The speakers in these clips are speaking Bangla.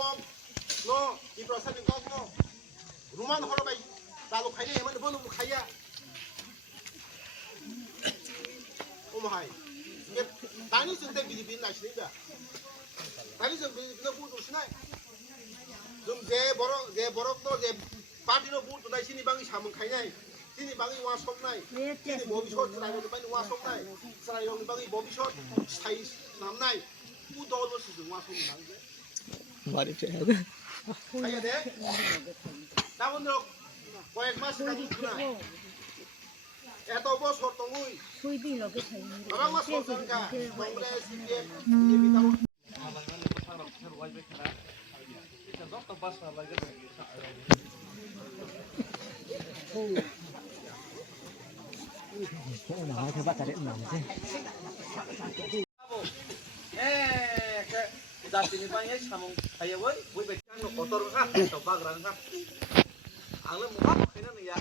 kong no di proses di kong no rumah horo bai lalu kaya yang mana belum kaya mahai tani sudah bili nak sini dah tani sudah bili nak buat usnai jom je borok no je party no buat tu sini bangi samung kaya sini bangi wasok nai sini bobi shot serai no bangi wasok nai serai no bangi bobi shot stay nam nai buat dulu sih wasok nang je mari cek kaya deh namun dok কয়েক মাস কাজ না এত বছর তো মুই সুই দিল কে খাই বাবা মাস সরকার কংগ্রেস সিপিএম বিজেপি তাও জাতিনি বাংয়ে সামং খাইয়ে বই বই বেচান কতর খা তো বাগরান খা ang lem muha kena ni ya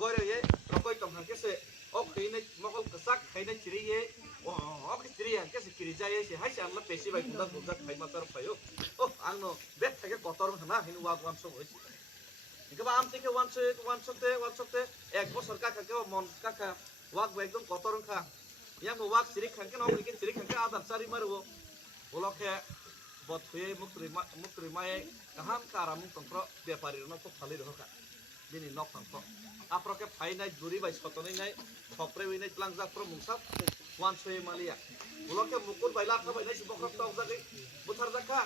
gore ye rokoi tong hang kese ok kene mokol kesak kene ciri ye ok ciri yang kese kiri jaya se hai sang le pesi bai kuda kuda khai matar payo oh ang no bet thake kotor hana hin wa wan so hoisi ikaba am থেকে 1 এক বছর কাকা কে মন কাকা ওয়াক একদম kotor kha yang mo wak ciri khang ke no ni ciri khang ke adar cari maru boloke bot huye mukri mai kaham karam tongro byapari no ko phali roka dini nok tangko aproke phainai duri bai sotonai nai thopre winai tlangjak pro mungsap wan soe malia boloke mukur bai lakha bai nai bokrak tong jagi buthar jakha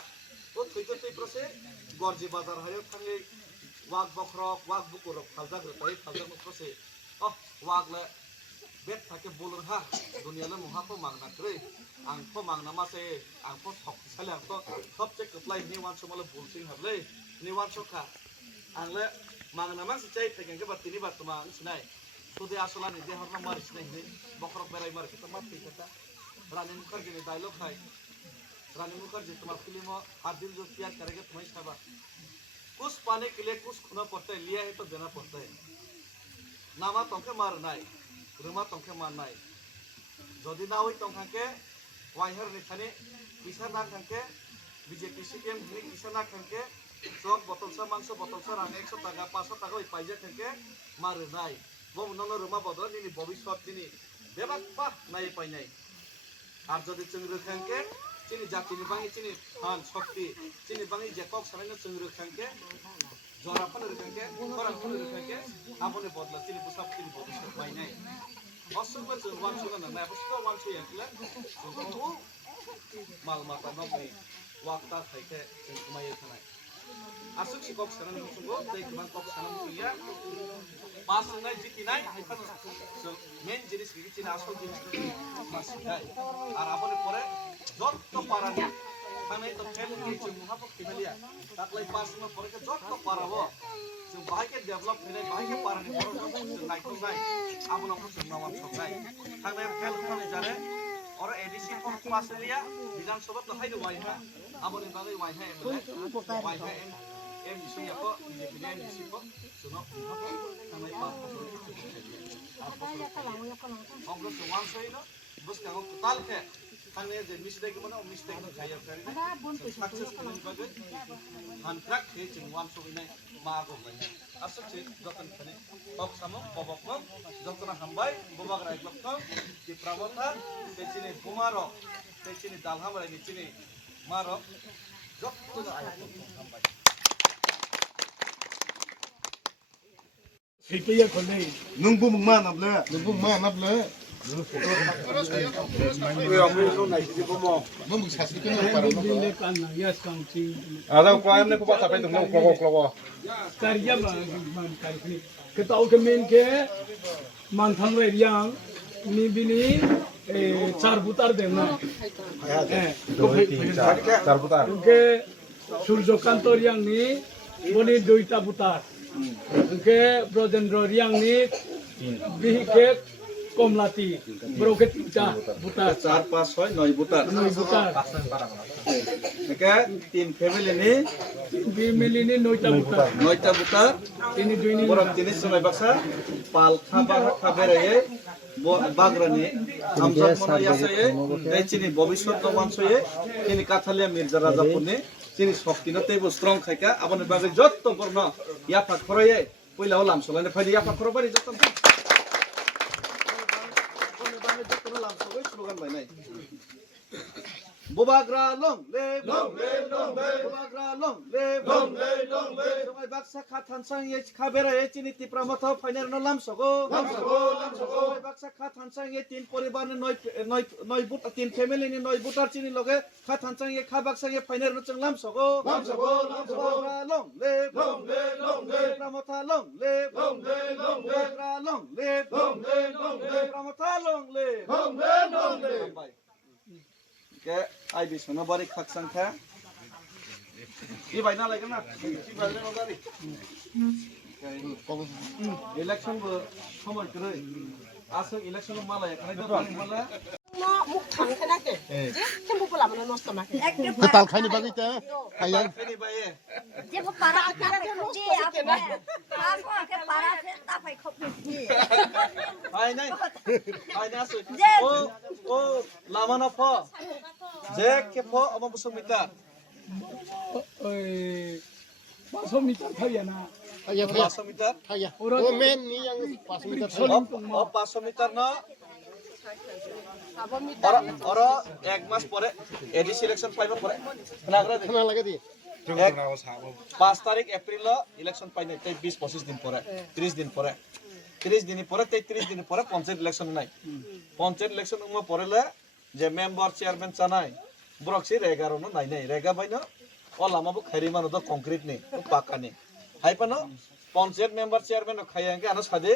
o thuike tei prose gorji bazar hayo thangai wak bokrok wak bukurok phaljak rotai phaljak prose oh wak le bet thake bolur ha dunia le moha ko mangna kre ang ko mangna mase ang ko thok sale ang ko thop che kaplai ni wan somale bulsing hable ni wan sokha ang le mangna mas chai thake ke bat tini bat ma sinai to de asola ni de horna mar sinai ni bokrok berai mar kita mat kita rani mukherjee ni dialogue hai rani mukherjee तुम्हारा फिल्म हर दिन जो तैयार करेंगे तुम्हें सब कुछ पाने के लिए कुछ खोना पड़ता है लिया है तो देना पड़ता है नामा तोंके मारना है rumah tongke manai jodi na oi tongkangke waiher rekhane bisa na kangke BJP CPM ni bisa na kangke sok botol sa mangso botol sa rang 100 টাকা 500 টাকা oi paije kangke marunai bo nono rumah bodol ni bobishot ni bebak pa nai painai ar jodi chungru kangke chini jatini bangi chini han shokti chini bangi je kok sanai na chungru kangke jora pan rukangke korang pan rukangke apone bodla chini busap chini bobishot painai Osok le wan sungan na aposko wan su yang kila tu mal mata nokni wakta thaike kumai thanai asuk si kok sanan musugo dei kuman kok sanan musuya pas nai jitinai so main jinis ki china asol jinis mas dai ar apone pore jotto parani tanai to khel ki chung ha pok kimelia taklai pas ma pore ke jotto parabo जों बाहायके डेभलप होनाय बाहायके पारानि जों नायथंनाय आबोनाव जों नावान संनाय थांनाय खेल खालामनाय जारे और एडिसि फर क्लासलिया बिधान सभा तो हायनो वायहा आबोनि बागै वायहा वायहा एम बिसुयाको बिजेपि एम बिसिको सुनो थांनाय पास अग्रो सवान सयनो बुसकागो तालके थांनाय जे मिस्टेक मोनो मिस्टेक न जायो करे सक्सेस खालामनो बागै हानफ्राक हे जों वान सयनाय मागो bye asuk se jokan khane kok samo bobok mom jotona hambai bobak rai lokto di pramota techini bumaro techini dalhamara ni chini maro jotto ayo hambai Sipiya khole nungbu mungma nable bile kan yes counting ada ko ayam ne ko bata pai tong klogo karya man karni ke tau ke men ke man tham re yang ni bini char butar dena ko 4 butar ke surjokantor yang ni boni 2 butar ke brodendro yang ni bihike komlati broket butar 4 5 6 9 butar 9 butar eke 3 family ni 9 butar ini dua ini borok jenis sungai baksa pal khaberaye bagrani amjad mona yasaye dai chini bobishot wan soye ini kathalia mirza rajapurni Sini shokti na table strong khaika abone bagay jotto porno ya phak khoroye poila olam solane phai ya phak khoro bari jotto abone bagay jotto lam sogoi slogan bai nai Bobagra long le Bobagra long le Somai baksa kha thansang ye khabera ye chini tipra matho phainer no lam sogo Somai baksa kha thansang ye tin poribar ne noi but tin family ni noi butar chini loge kha thansang ye kha baksa ye phainer no chang lam sogo Bobagra long le Pramotha long le Bobagra long le Pramotha long le ke ai bi sono bari khak sang tha ki bai na lai na ki bai na gari election bo সময় করে আসল ইলেকশন মালা এখানে তো পানি মালা nó múc thẳng cái đấy kìa cái múc làm nó nốt mà cái tàu khai đi bao nhiêu khai bai feni bai e যে পারা আছে যে আপনি পাসও আছে পারা আছে তা পাই খুব বেশি bai na su o lama na pho je ke pho ama busumita oi 500 metre খাইয়া না khai 500 meter khai ô men ni yang 5 meter o 500 meter na ora ek mas pore edi selection paiba pore nagra kena lagi di 5 তারিখ এপ্রিল ইলেকশন পাই নাই 20-25 দিন পরে 30 দিন পরে 30 দিন পরে 33 দিন পরে পঞ্চায়েত ইলেকশন নাই পঞ্চায়েত ইলেকশন উমা পরেলে যে মেম্বার চেয়ারম্যান চানাই ব্রক্সি রেগার ন নাই নাই রেগা বাইনো ও লামাবো খাইরি মানো তো কংক্রিট নি পাকা নি হাইপানো পঞ্চায়েত মেম্বার চেয়ারম্যান খাইয়াঙ্কে আনো সাদে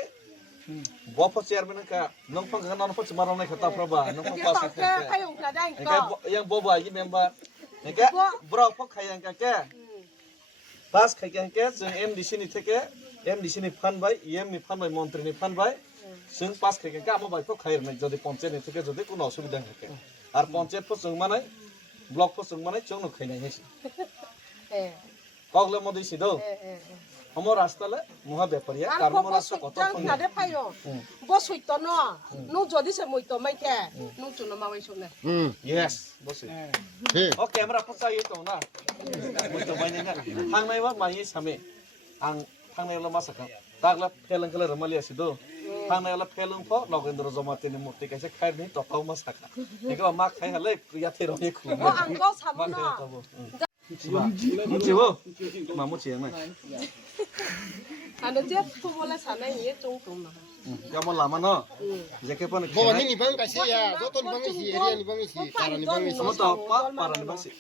বফ চেয়ারম্যান কা নং ফং গানা নফ চমারং নাই খাতা প্রবা নং ফং pass cái ông là đây yang bobo ai member neke brok phok খাইয়াঙ্কা কে পাস খাইয়াঙ্কে जों एमडीसी नि থেকে एमडीसी नि ফানবাই ইএম नि ফানবাই মন্ত্রী नि ফানবাই जों পাস খাইয়াঙ্কা আমা বাইফো খাইরনাই যদি পঞ্চায়েত नि থেকে যদি কোনো অসুবিধা থাকে আর পঞ্চায়েত ফো जों মানাই ব্লক ফো जों মানাই जों খাইনাই হেসি কগলে মদিসি দো আমার রাস্তালে মহা ব্যাপারিয়া আর কারণ বস রাস্তা কত চাং না দে ফাইও বস হইতো ন নু যদি সে মইতো মাইকে নু চুনো মাওই শুনে yes বসে he ও ক্যামেরা ফসাই তো না মইতো বাইনে না থাংনাইবা মাই সামে आं थांनायावला मासाखा दागला फेलंग कलर रमालिया सिदो थांनायावला फेलंग फो नगेन्द्र जमातेनि मूर्ति कैसे खाइरनि तकाव मासाखा एगो मा खाइ हले याथे रनि खु ও আঙ্গো সাবো ন मुचिबो मा मुचिया नाय আনে যে ফুবলে সানাই নিয়ে চং চং না कामो लामा न जेके पनि bawa ni bang kasih ya joton bang isi area ni bang isi para ni bang isi समत पारानि बासी